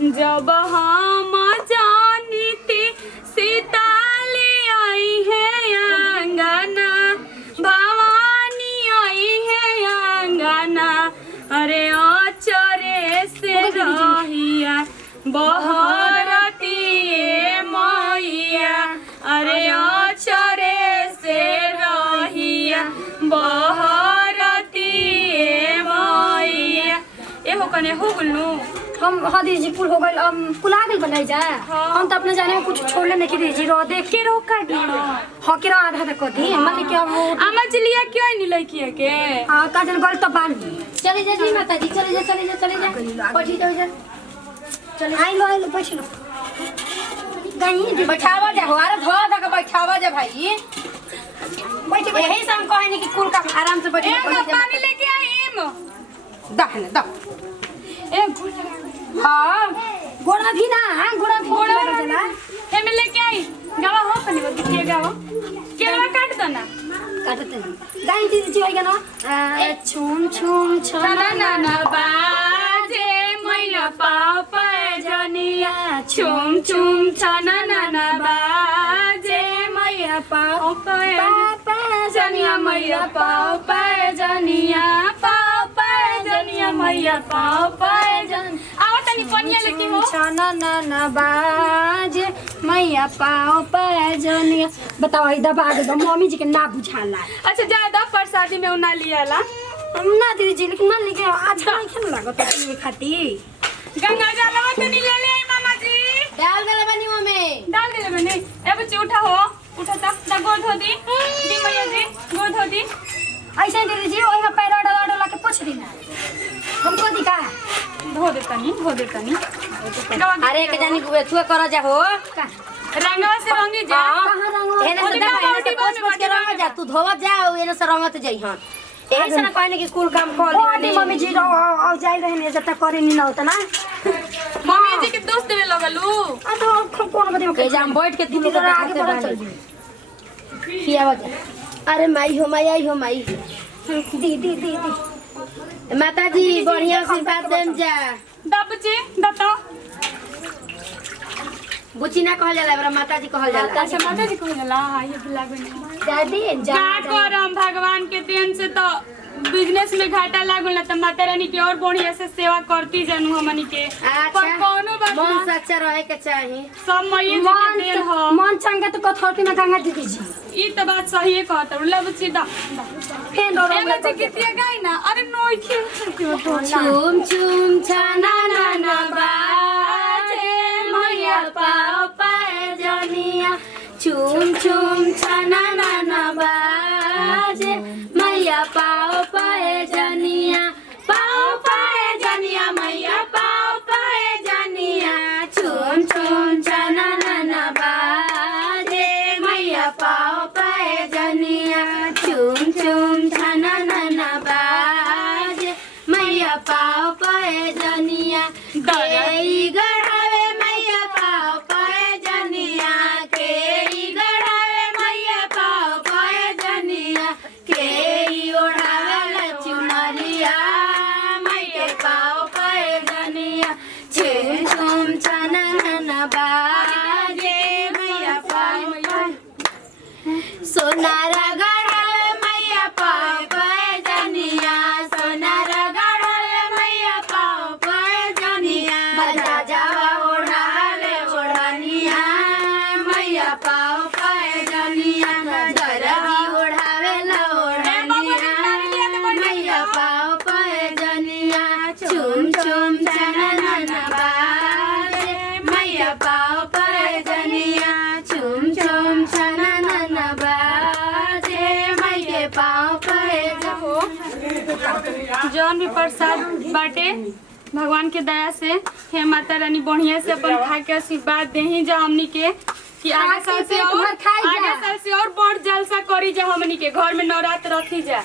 जब हम जानीती सीता ले आई है अंगना, भवानी आई है अंगना, अरे अचरे से रहिया बहरती मैया, अरे अचरे से रहिया बहरती मैया। ए हो कने हो गुल्लू हम हाँ दीदी पुल हो गए पुल आ गई बनाई जा। हम तो अपने जाने में कुछ छोड़ले नहीं कि दीदी रो देख के रो काट हाँ के आधा तक दी मतलब क्या वो आमा चलिया क्यों नहीं लड़की के हाँ का जन गल तो बांध चले जा जी माता जी, चले जा चले जा चले जा, बैठी जाओ इधर, चले आई लो बैठ लो गई बैठावा जा, अरे धो तक बैठावा जा भाई, बैठ यही से हम कहे कि कुल का आराम से बैठ पानी लेके आईम दहन द ए हां गोड़ा भी ना गोड़ा लगा जना ए में लेके आई गावा हो तनी वो के गावा केला काट दो ना काटते नहीं गाई दीदी जी होइगा ना छुम छुम छना ना ना बाजे मैया पापा जनिया छुम छुम छना ना ना बाजे मैया पापा जनिया मैया पापा जनिया पापा जनिया मैया पापा जन आओ तनी पनिया लेके हो छना ना ना बाजे मैया पाओ जनिया। बताओ इधर बाग दो मम्मी जी के ना बुझाला। अच्छा ज्यादा प्रसादी में उना लियाला हम ना दीदी जी लेकिन ना लेके आज नहीं खेल लागत है खाती गंगा जलवा तनी ले ले मामा जी डाल दे बनी में डाल दे बने ए बच्ची उठा हो उठा ता गोद हो दी मैया जी गोद हो दी ऐसे दीदी जी ओही में पैर डाला के पूछ दी ना हमको दिखा धो दे तनी अरे के जानी छुआ कर जा हो का रंगवा से रंगी जा कहां रंगवा एने से देख एने से पोछ के रंग जा, तू धोवत जा एने से रंगत जाई। हां एही से ना कहने कि कुल काम कर ली मम्मी जी आओ जाई रहने जब तक करे नहीं ना होता ना मम्मी जी के दोस्त देवे लगलू आ तो कौन बदे के जाम बैठ के दुनु के आगे बढ़ चल किया बजा। अरे माई हो माई आई हो माई दी माता जी बढ़िया से बात देम जा दबची दतो बुची ना कहल जाला, माता जी कहल जाला। अच्छा माता जी कहल जाला ये भुला गई दादी जा का करम भगवान के देन से तो बिजनेस में घाटा लागल ना त माता रानी के और बढ़िया से सेवा करती जानू हमनी के पर कोनो बात मन ना सच्चा रहे के चाहिए सब मैया जी के देन हो मन चंगे तो कथौती में गंगा दीदी जी ई त बात सही है कहत लबची दा फेन डरो ए बच्ची कितिया गाय ना अरे नोई के छुम छुम छना ना ना बाजे मैया पाओ पाए जनिया, छुम छुम छना ना ना बाजे मैया पाओ पाए जनिया, पाओ पाए जनिया मैया पाओ पाए जनिया, छुम छुम छना ना ना बाजे मैया पाओ पाए जनिया, छुम छुम छना ना ना बाजे मैया पाओ पाए जनिया, केई गढ़ावे मैया पाओ पाए जनिया, केई गढ़ावे मैया पाओ पाए जनिया, केई ओढ़ावे चुनरिया मैया पाओ पाए जनिया, छुम छुम छना ना ना बाजे मैया पाओ पाए सोनारा गढ़ावे मैया पाओ पाए जनिया, सोनारा गढ़ावे मैया पाओ पाए जनिया, बजा जावा ओढ़ावे ओढ़निया मैया पाओ पाए जनिया, दरदी ओढ़ावे ला ओढ़निया मैया पाओ पाए जनिया, छुम छुम छना ना ना बाजे मैया पाओ पाए जनिया, छुम छुम छना ना ना बाजे मैया पाओ पाए जौन भी प्रसाद बाटे भगवान के दया से हे माता रानी बढ़िया से अपन खा के आशीर्वाद देही जा हमनी के कि आगे साल से और बड़ जलसा करी जा हमनी के घर में नवरात्र रखी जा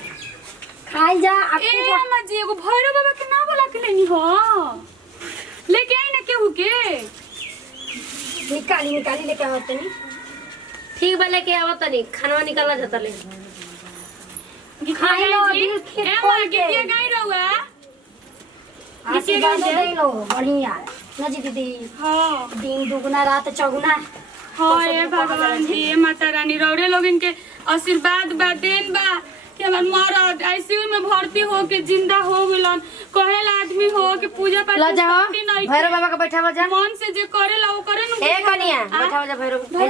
खाई जा ए अम्मा जी एगो भैरव बाबा के नाम बोला के लेनी हो लेके आई ना केहू के निकाली लेके आवत नहीं ठीक वाले के आवत नहीं खाना निकाला जाता ले खाई लो ए अम्मा गीतिया गाई रहुआ आशीर्वाद दे लो बढ़िया ना जी दीदी हाँ दिन दुगुना रात चौगुना हाँ ये भगवान जी ये माता रानी रौरे लोग इनके आशीर्वाद बा देन बा कि हमार मरद आईसीयू में भर्ती हो के जिंदा हो गइलन कहेला आदमी हो कि पूजा पाठ ला जाओ शक्ति नहीं भैरव बाबा का बैठावा जा मन से जे करेला वो करे न ए कनिया बैठावा जा भैरव हे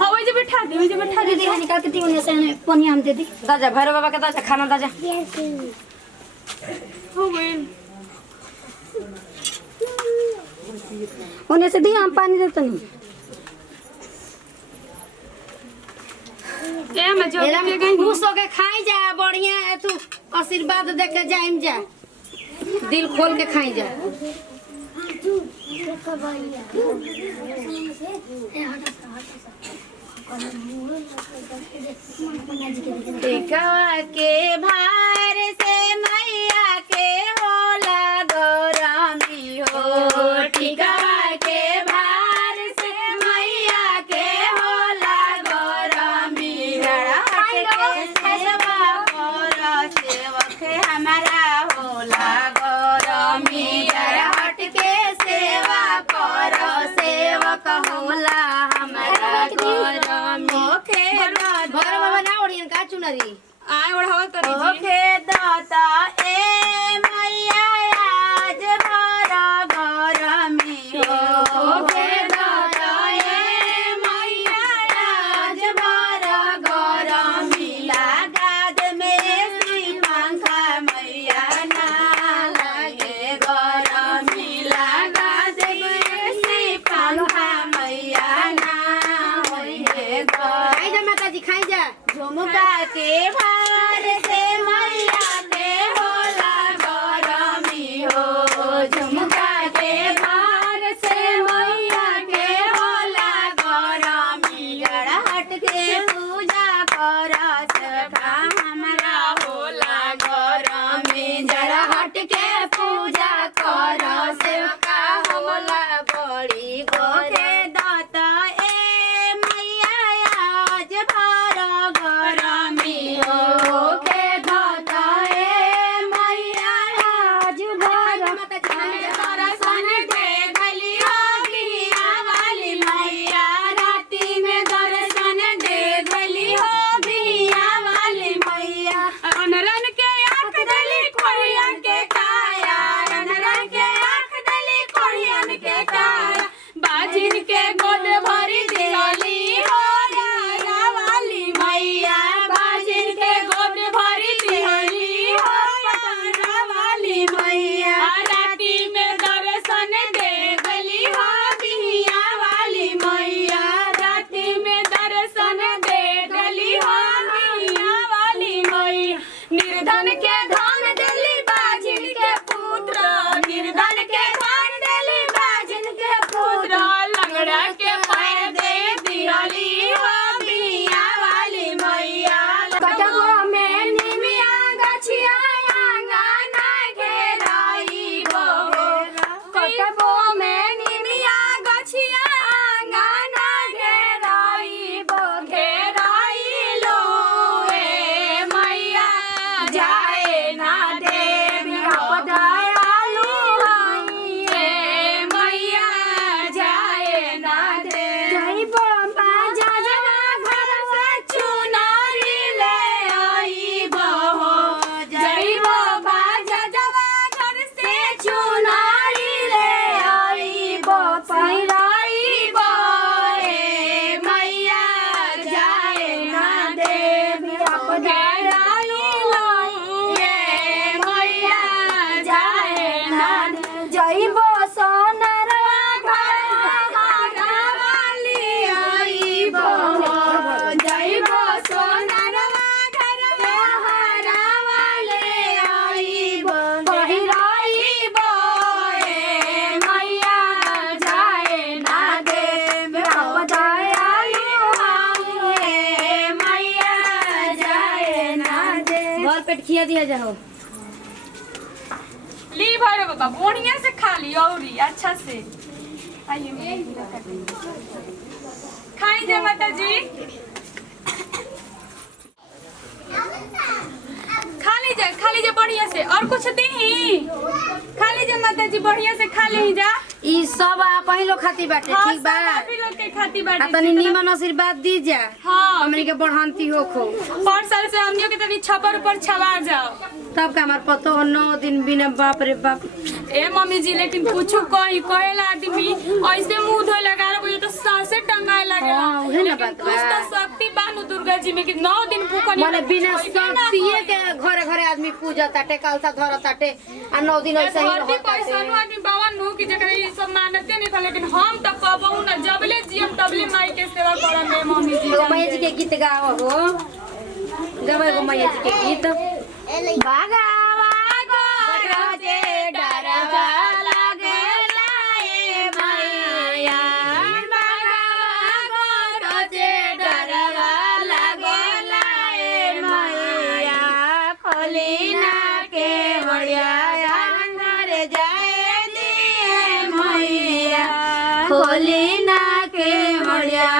हाँ वही जे बैठा दे वही जे बैठा दे दीदी निकाल के दी से पानी हम दे दी दा जा भैरव बाबा का दा जा खाना दा जा हो गइल उन्हें से दी हम पानी देते नहीं ए मैं जो के गई खुश होके खाई जा बढ़िया तू आशीर्वाद दे के जाइम जा दिल खोल के खाई जा टिकवा के भार से मैया के होला गौरमी हो टिकवा के भार से मैया के होला गौरमी सेवक हमारा होला गौरमी हट के सेवा कर सेवक होला हमारा गौरमी घर बाबा ना ओढ़ियन का चुनरी आए ओढ़ावा तरी जी ओके दाता ए मैया आज भर गौरमी हो ओके दाता ए मैया आज भर गौरमी लागत में श्री पंखा मैया ना लगे गौरमी लागत में श्री पंखा मैया ना होइए खाई जा माता जी खाई जा झुमका के भार से मैया के होला गौरमी हो झुमका के भार से मैया के होला गौरमी हट के पूजा कर सखा हमरा होला गौरमी जरा हट के पूजा कर सेवका होला बड़ी गोरे दाता ए मैया आज भर गौरमी हो के दाता ए मैया आज भर दर्शन दे गलिया गिया वाली मैया राती में दर्शन दे गली हो गिया वाली मैया अनरन के आंख दली कोरिया के काया अनरन के आंख दली कोरियन के काया बाजिन के गोद भरी दिहली हो राया वाली मैया बाजिन के गोद भरी दिहली हो राया वाली मैया राती में दर्शन दे गली हो बिहिया वाली मैया राती में दर्शन दे गली हो बिहिया वाली मैया निर्धन के धन दिली बाजिन के पुत्र निर्धन के धन दिली बाजिन के पुत्र लंगड़ा के पैर दे दिहली हो बिहिया वाली मैया कटबो में निमिया गछिया आंगना घेराई गो कटबो में निमिया गछिया आंगना घेराई बो घेराई लो ए मैया जाए ना देवी दयालु हई ए मैया जाए ना दे जय बाबा जाजना घर से चुनारी ले आई बहो जय बाबा जजवा घर से चुनारी ले आई बो पैराई बो ए मैया जाए ना देवी घेराई लो ए मैया जाए ना दे जय बो सोनरवा घर वाली आई बहो जय बो सोनरवा घर वाले आई बो पहिराई बो ए मैया जाए ना दे दयालु हम ए मैया जाए ना दे भर पेट खिया दिया जाओ ली भरे बाबा बढ़िया से खा ली औरी अच्छा से आइए खाई जे माता जी खा लीजिए बढ़िया से और कुछ दी खा लीजिए माता जी बढ़िया से खा ली जा ई सब आप ही लोग खाती बाटे हाँ, ठीक बा सब आप ही लोग के खाती बाटे। आ तनी नीमन आशीर्वाद दी जा हाँ। हमनी के बढ़ंती हो खो पर साल से हमनियों के तनी छपर ऊपर छवा जाओ। तब का हमार पतो हो 9 दिन बिना बाप रे बाप ए मम्मी जी लेकिन कुछ कहेला आदमी ऐसे मुंह धोए लगा रहा तो सांसे टंगाए लगे। हाँ, उहे ना बात कुछ बा। तो शक्ति बानु दुर्गा जी में कि 9 दिन भूखनी माने बिना शक्तिए के घरे घरे आदमी पूजा ताटे कलसा धर ताटे आ 9 दिन ऐसे ही धरती रहत पैसा ताटे आदमी बाबा नु की जगह ये सब मानते नहीं था लेकिन हम तो कबहू ना जबले जियम तबले माई के सेवा करम में मम्मी जी एगो मैया जी के गीत गाओ हो गाओ एगो मैया जी के गीत बागावा गोरजे डरवा लागेला ए मैया बागावा गोरजे डरवा लागेला ए मैया खोलिना के बढ़िया अंदर जाए दिए मैया खोलिना के बढ़िया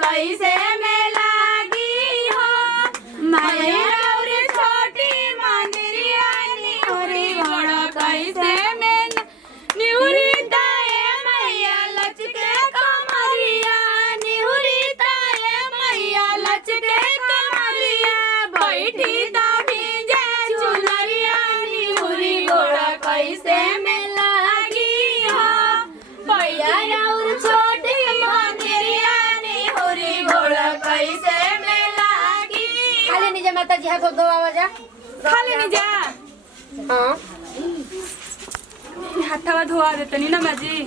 कैसे में लागी हो माया रे छोटी मंदिरिया निहुरी गोड़ा कैसे में निहुरी ताए मैया लचके कमरिया निहुरी ताए मैया लचके कमरिया बैठी दा भीजे चुनरिया निहुरी गोड़ा कैसे में लागी हो मैया और छोटी मंदिरिया कैसे में लागी खाली निजे माता जी हाथ धो आवाजा खाली नहीं जा हां हाथवा धोआ देते नहीं ना माँ जी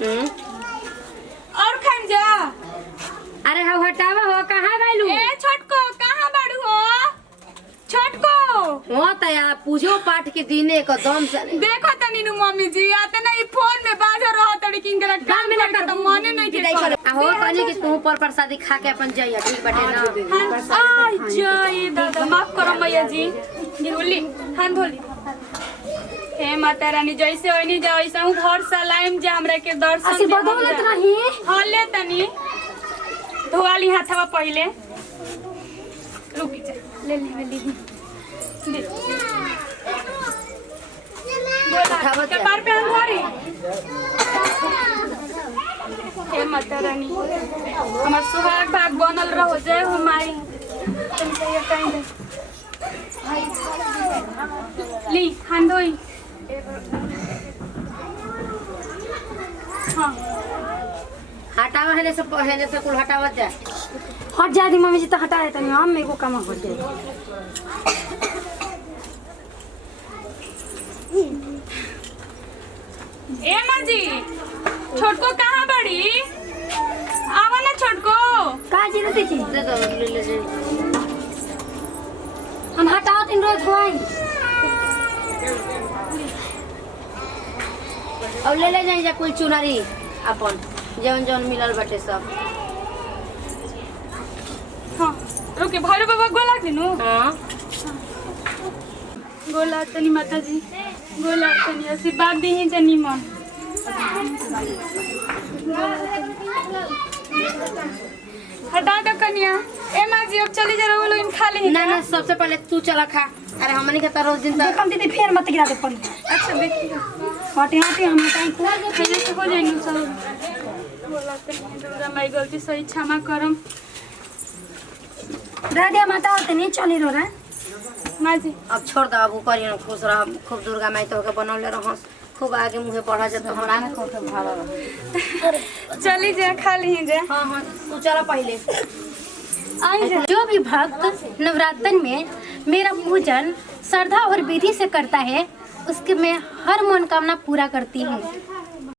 और खान जा। अरे हो हटावा हो कहां गइलू ए छोटको कहां बाड़ू हो छोटको हो तया पूजो पाठ के दिन एकदम से देखो तनी नु मम्मी जी आते ना ई फोन में बाजा रहो तड़ी किन के काम में ना तो मने नहीं के हो कहली कि तू पर प्रसादी खा के अपन जाइया ठीक बाटे ना आई जय दादा माफ करो मैया जी गिरली हाथ धोली हे माता रानी जैसे होइनी जा वैसे हूं घर सलाइम जे हमरा के दर्शन ऐसे बदौलत रही हां ले तनी धोवाली हाथवा पहिले रुकी जा ले दे बोला के पार पे अंधारी हे माता रानी हमार सुहाग भाग बनल रहो जय हो माई तुम से ये टाइम दे ली हाथ धोई हां हटावा है से कुल हटावा जा हट जा दी मम्मी जी तो हटा देता नहीं हम मेरे को कम हो जाए ए माँ जी छोटको कहाँ बड़ी आवा ना छोटको का जी रहती थी दे दो ले हम हटाओ तीन रोज होई अब ले जाई जा कुल चुनरी अपन जौन जौन मिलल बाटे सब हाँ रुके भैरव बाबा गोला दिनु हां गोला तनी माता जी गोला तनी आशीर्वाद दी जनी मन हटा दो कन्या ए माँ जी अब चली जा रहो लोग खा ले ना सबसे पहले तू चला खा अरे हमनी के रोज दिन तक देखम दीदी फिर मत गिरा दे पड़ी अच्छा देखिए हटे हटे हम टाइम को खाने से हो जाएंगे सब गोला तनी दुर्गा माई गलती सही क्षमा करम राधे माता होते नहीं चली रो रहा माँ जी अब छोड़ दो अब करिए ना खुश रह खूब दुर्गा माई तो के बनौले रह खूब आगे मुहे बढ़ा जाता हमरा में खूब भाला रह चली जा खा ली जा हां तू चला पहले जो भी भक्त नवरात्र में मेरा पूजन श्रद्धा और विधि से करता है उसके मैं हर मनोकामना पूरा करती हूँ।